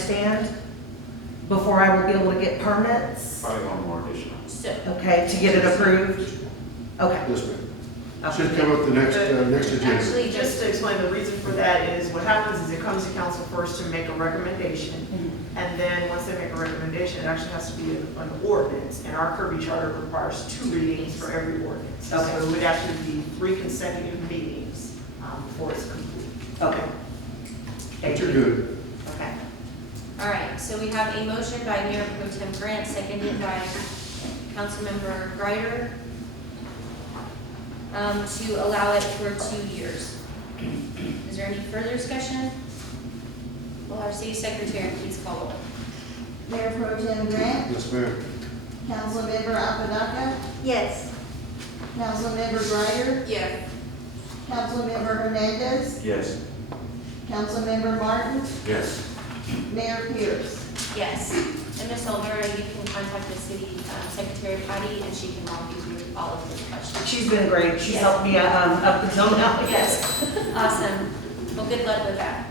understand, before I will be able to get permits, Probably one more additional. So, okay, to get it approved? Okay. Yes, ma'am. Okay. Should come up the next agenda. actually, Just to explain, the reason for that is what happens is it comes to council first to make a recommendation. Mhm. And then once they make a recommendation, it actually has to be an ordinance. And our Kirby charter requires 2 readings for every ordinance. Okay. So it would actually be 3 consecutive meetings before it's complete. Okay. But Thank you're you. good. Okay. all right, so we have a motion by Mayor Pro Tem Grant, seconded by Councilmember Greider, to allow it for 2 years. Is there any further discussion? Will our city secretary please call roll? Mayor Pro Tem Grant, Yes, ma'am. Councilmember Apodaca, Yes. Councilmember Greider, Yes. Councilmember Hernandez, Yes. Councilmember Martin, Yes. Mayor Pierce. Yes. And Ms. Olvera, you can contact the city secretary Patty, and she can walk you through all of those questions. She's been great. She's Yes. helped me up until now. Yes, awesome. Well, good luck with that.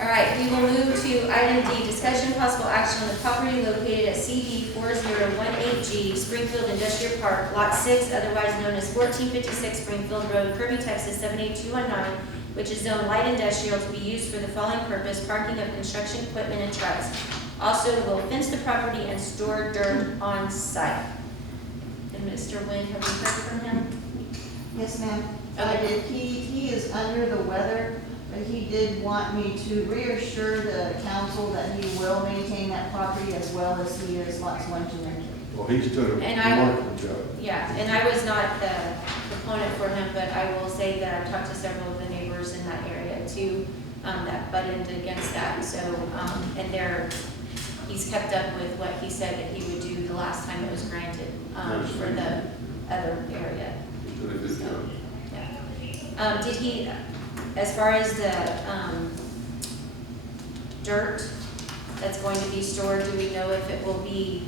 All right, we will move to item D, discussion possible action on the property located at CD 4018G, Springfield Industrial Park, Lot 6, otherwise known as 1456 Springfield Road, Kirby, Texas 78219, which is zoned light industrial to be used for the following purpose: parking of construction equipment and trucks. Also will fence the property and store dirt on site. And Mr. Nguyen, have you heard from him? Yes, ma'am. I Okay. did. He is under the weather, but he did want me to reassure the council that he will maintain that property as well as he is lots one to rent. Well, he's done a And I- remarkable job. Yeah, and I was not the proponent for him, but I will say that I've talked to several of the neighbors in that area too, that butted against that, so, and he's kept up with what he said that he would do the last time it was granted, for the other area. He's done a good job. Yeah. Did he, as far as the, dirt that's going to be stored, do we know if it will be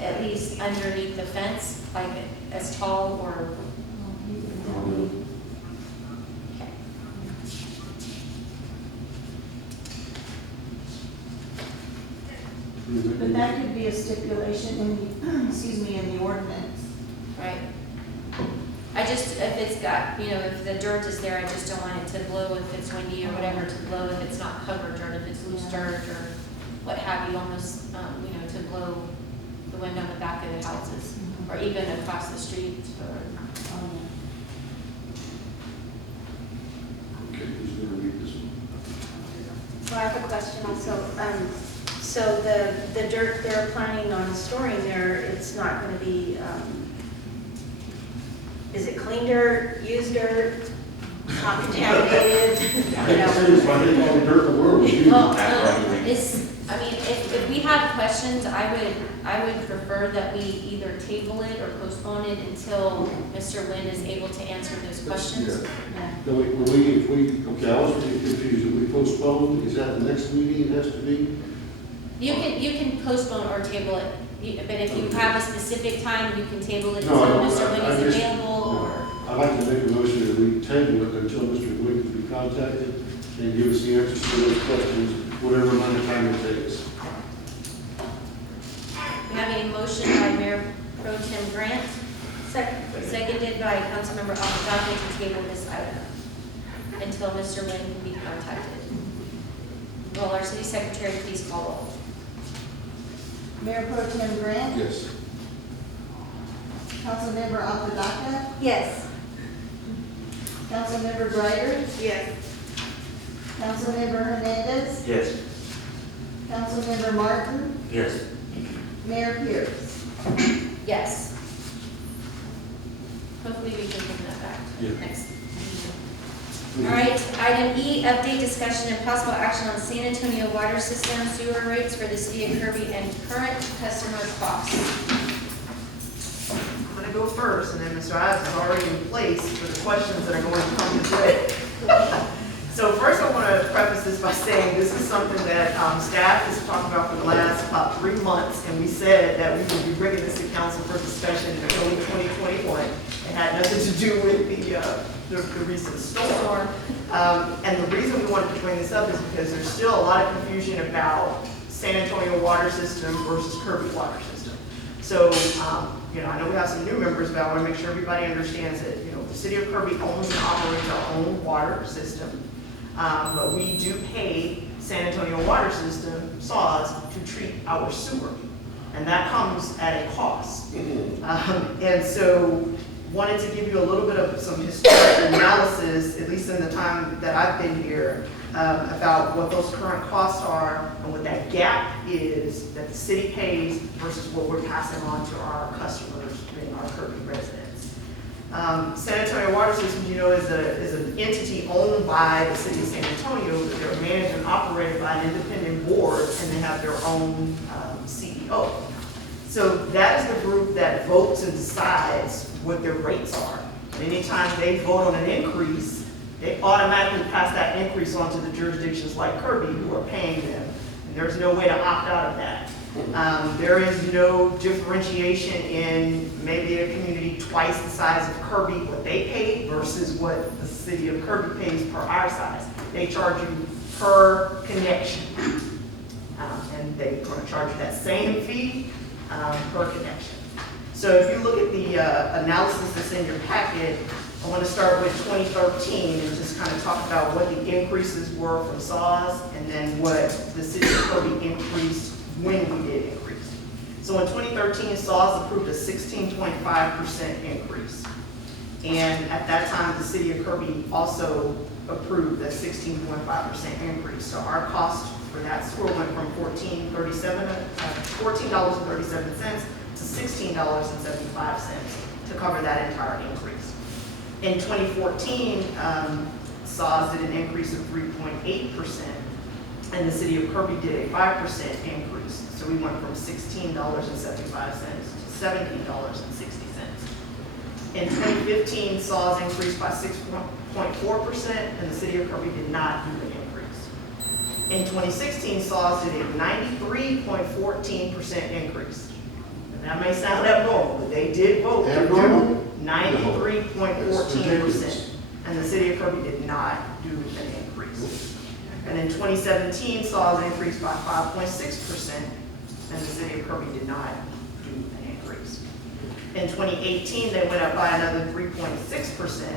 at least underneath the fence, like as tall or? Okay. But that could be a stipulation in, excuse me, in the ordinance. Right. I just, if it's got, if the dirt is there, I just don't want it to blow if it's windy or whatever, to blow if it's not covered dirt, if it's loose dirt or what have you, almost, to blow the wind on the back of the houses, or even across the street, or, Okay, who's gonna read this one? So I have a question also. So the dirt they're planning on storing there, it's not going to be, is it clean dirt, used dirt, not contaminated? You know? It's like any all the dirt in the world was used. well, if we have questions, I would prefer that we either table it or postpone it until Mr. Nguyen is able to answer those questions. Yeah. No, okay, I was really confused. If we postpone, is that the next meeting it has to be? You can postpone or table it, but if you have a specific time, you can table it No, until I- Mr. I Nguyen is just- available, or, I'd like to make a motion that we table it until Mr. Wade can be contacted and give us the answers to those questions, whatever amount of time it takes. we have a motion by Mayor Pro Tem Grant, Second. seconded by Councilmember Apodaca to table this item until Mr. Nguyen can be contacted. Will our city secretary please call roll? Mayor Pro Tem Grant, Yes. Councilmember Apodaca, Yes. Councilmember Greider, Yes. Councilmember Hernandez, Yes. Councilmember Martin, Yes. Mayor Pierce. Yes. Hopefully we can bring that back Yeah. next meeting. All right, item E, update, discussion, and possible action on San Antonio water system sewer rates for the city of Kirby and current customer costs. I'm going to go first, and then Mr. Adams is already in place for the questions that are going to come his way. So first I want to preface this by saying this is something that staff has talked about for the last about 3 months, and we said that we would be bringing this to council for discussion in early 2021. It had nothing to do with the the recent storm. And the reason we wanted to bring this up is because there's still a lot of confusion about San Antonio water system versus Kirby water system. So, I know we have some new members, but I want to make sure everybody understands that, the city of Kirby owns and operates our own water system. But we do pay San Antonio water system, SAWS, to treat our sewer. And that comes at a cost. And so, wanted to give you a little bit of some historic analysis, at least in the time that I've been here, about what those current costs are and what that gap is that the city pays versus what we're passing on to our customers and our Kirby residents. San Antonio Water Systems, is an entity owned by the city of San Antonio, but they're managed and operated by an independent board, and they have their own CEO. So that is the group that votes and decides what their rates are. And anytime they vote on an increase, they automatically pass that increase on to the jurisdictions like Kirby who are paying them. And there's no way to opt out of that. There is no differentiation in maybe a community twice the size of Kirby, what they pay versus what the city of Kirby pays per our size. They charge you per connection. And they're going to charge you that same fee per connection. So if you look at the analysis that's in your packet, I want to start with 2013 and just kind of talk about what the increases were from SAWS and then what the city of Kirby increased when we did increase. So in 2013, SAWS approved a 16.5% increase. And at that time, the city of Kirby also approved a 16.5% increase. So our cost for that sewer went from $14.37 to $16.75 to cover that entire increase. In 2014, SAWS did an increase of 3.8%, and the city of Kirby did a 5% increase. So we went from $16.75 to $17.60. In 2015, SAWS increased by 6.4%, and the city of Kirby did not do an increase. In 2016, SAWS did a 93.14% increase. And that may sound abnormal, but they did vote to do 93.14%. And the city of Kirby did not do an increase. And in 2017, SAWS increased by 5.6%, and the city of Kirby did not do an increase. In 2018, they went up by another 3.6%,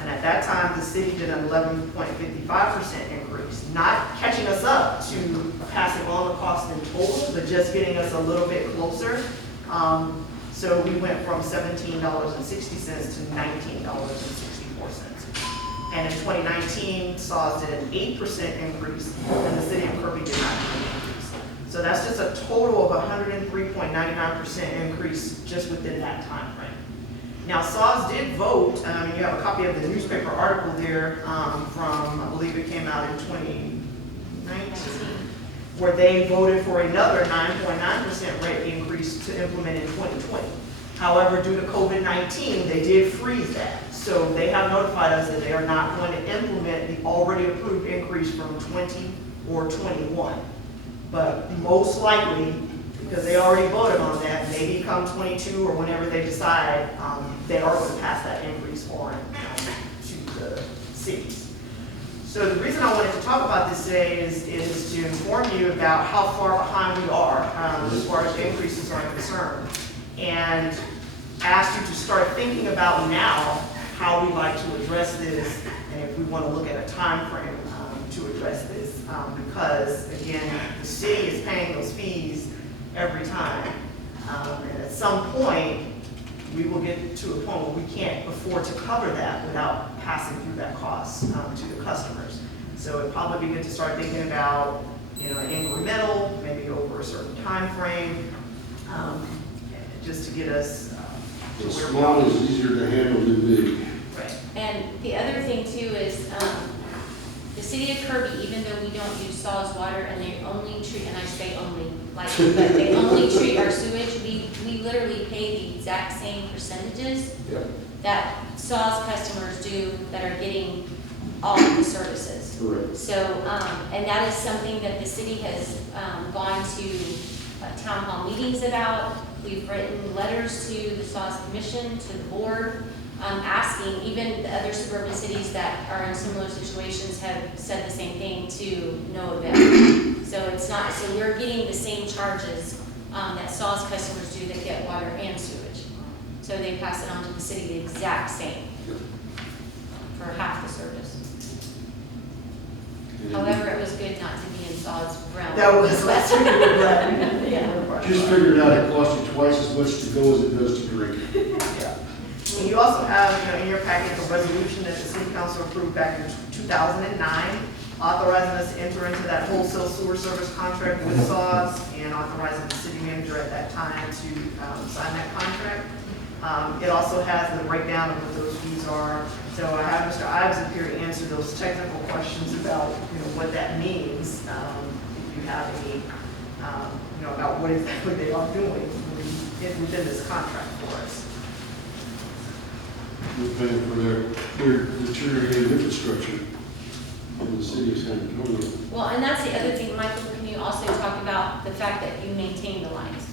and at that time, the city did an 11.55% increase, not catching us up to passing on the cost in total, but just getting us a little bit closer. So we went from $17.60 to $19.64. And in 2019, SAWS did an 8% increase, and the city of Kirby did not do an increase. So that's just a total of 103.99% increase just within that time frame. Now, SAWS did vote, you have a copy of the newspaper article there from, I believe it came out in 2019, where they voted for another 9.9% rate increase to implement in 2020. However, due to COVID-19, they did freeze that. So they have notified us that they are not going to implement the already approved increase from 20 or 21. But most likely, because they already voted on that, maybe come 22 or whenever they decide, they are going to pass that increase on to the cities. So the reason I wanted to talk about this today is to inform you about how far behind we are as far as the increases are concerned, and ask you to start thinking about now how we like to address this, and if we want to look at a time frame to address this, because again, the city is paying those fees every time, and at some point, we will get to a point where we can't afford to cover that without passing through that cost to the customers. So it'd probably be good to start thinking about, an incremental, maybe over a certain time frame, just to get us to The where we small are. is easier to handle than big. Right. And the other thing too is, the city of Kirby, even though we don't use SAWS water and they only treat, and I say only, but they only treat our sewage, we literally pay the exact same percentages that SAWS customers do that are getting all of the services. Correct. So, and that is something that the city has gone to town hall meetings about. We've written letters to the SAWS commission, to the board, asking, even the other suburban cities that are in similar situations have said the same thing to no avail. So it's not, so we're getting the same charges that SAWS customers do that get water and sewage. So they pass it on to the city the exact same for half the service. However, it was good not to be in SAWS realm. That was, that's really glad. Yeah. Just figured out it costs you twice as much to go as it does to drink. Yeah. And you also have, in your packet, a resolution that the city council approved back in 2009, authorizing us to enter into that wholesale sewer service contract with SAWS and authorizing the city manager at that time to sign that contract. It also has the breakdown of what those fees are. So I have Mr. Ives up here to answer those technical questions about, what that means. If you have any, about what exactly they are doing within this contract for us. We're paying for their deteriorated infrastructure in the city of San Antonio. Well, and that's the other thing, Michael, can you also talk about the fact that you maintain the lines?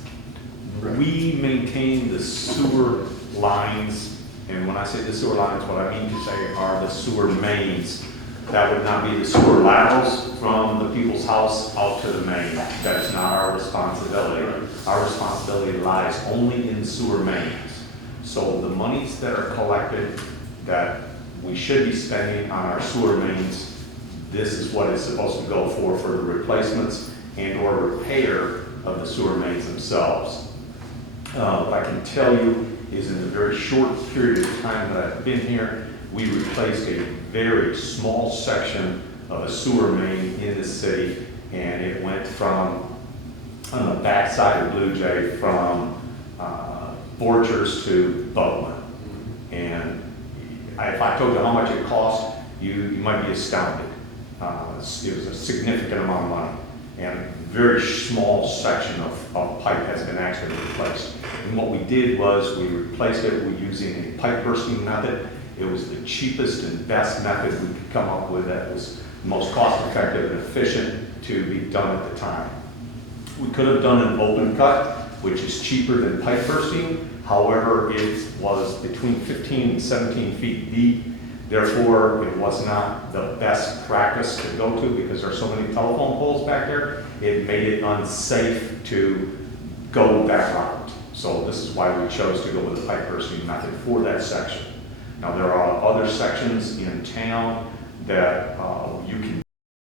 We maintain the sewer lines, and when I say the sewer lines, what I mean to say are the sewer mains. That would not be the sewer laterals from the people's house out to the main. That is not our responsibility. Our responsibility lies only in sewer mains. So the monies that are collected that we should be spending on our sewer mains, this is what it's supposed to go for the replacements and or repair of the sewer mains themselves. What I can tell you is in the very short period of time that I've been here, we replaced a very small section of a sewer main in the city, and it went from, on the backside of Blue Jay, from Borchers to Boatman. And if I told you how much it cost, you might be astounded. It was a significant amount of money, and a very small section of pipe has been actually replaced. And what we did was we replaced it using a pipe bursting method. It was the cheapest and best method we could come up with that was most cost effective and efficient to be done at the time. We could have done an open cut, which is cheaper than pipe bursting. However, it was between 15 and 17 feet deep. Therefore, it was not the best practice to go to because there are so many telephone poles back there. It made it unsafe to go that route. So this is why we chose to go with the pipe bursting method for that section. Now, there are other sections in town that you can